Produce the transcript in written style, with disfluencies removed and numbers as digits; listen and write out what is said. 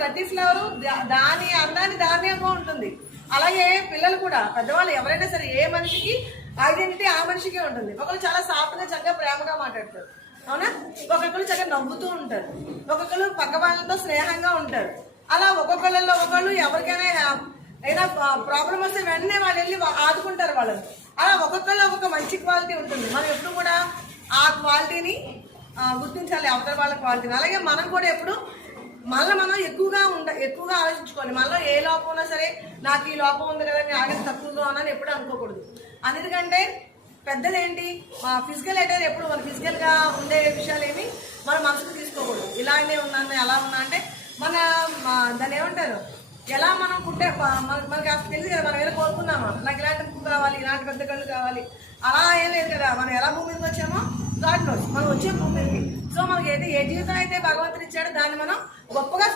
ప్రతి ఫ్లవర్ దాని అందాన్ని దానిగా ఉంటుంది. అలాగే పిల్లలు కూడా పెద్దవాళ్ళు ఎవరైనా సరే ఏ మనిషికి ఐడెంటిటీ ఆ మనిషికే ఉంటుంది. ఒకరు చాలా సాఫ్ట్గా చక్కగా ప్రేమగా మాట్లాడతారు, అవునా? ఒక్కొక్కరు చక్కగా నవ్వుతూ ఉంటారు, ఒక్కొక్కరు పక్క వాళ్ళతో స్నేహంగా ఉంటారు. అలా ఒక్కొక్కళ్ళలో ఒకళ్ళు ఎవరికైనా ఏదైనా ప్రాబ్లం వస్తే వెంటనే వాళ్ళు వెళ్ళి ఆదుకుంటారు వాళ్ళని. అలా ఒక్కొక్కళ్ళు ఒక్కొక్క మంచి క్వాలిటీ ఉంటుంది. మనం ఎప్పుడు కూడా ఆ క్వాలిటీని గుర్తించాలి, అవతల వాళ్ళ క్వాలిటీని. అలాగే మనం కూడా ఎప్పుడు మనం ఎక్కువగా ఆలోచించుకోవాలి. మనలో ఏ లోపం ఉన్నా సరే నాకు ఈ లోపం ఉంది కదా, నేను ఆగేది తక్కువగా ఉన్నాను ఎప్పుడు అనుకోకూడదు. అన్నిటికంటే పెద్దదేంటి, ఫిజికల్ అటైర్ ఎప్పుడు మన ఫిజికల్గా ఉండే విషయాలు ఏమి మన మనసుకు తీసుకోకూడదు. ఇలానే ఉన్నాను ఎలా ఉన్నా అంటే దాన్ని ఏమంటారు, ఎలా మనం మనకి అసలు తెలియదు కదా, మనం ఏదో కోరుకున్నామా నాకు ఇలాంటి ముక్కు కావాలి, ఇలాంటి పెద్ద కళ్ళు కావాలి, అలా ఏం లేదు కదా. మనం ఎలా భూమి మీదకి వచ్చామో గాడ్ నోస్, మనం వచ్చే భూమి మీదకి. సో మనకి ఏ జీవితం అయితే భగవంతుడు ఇచ్చాడో దాన్ని మనం గొప్పగా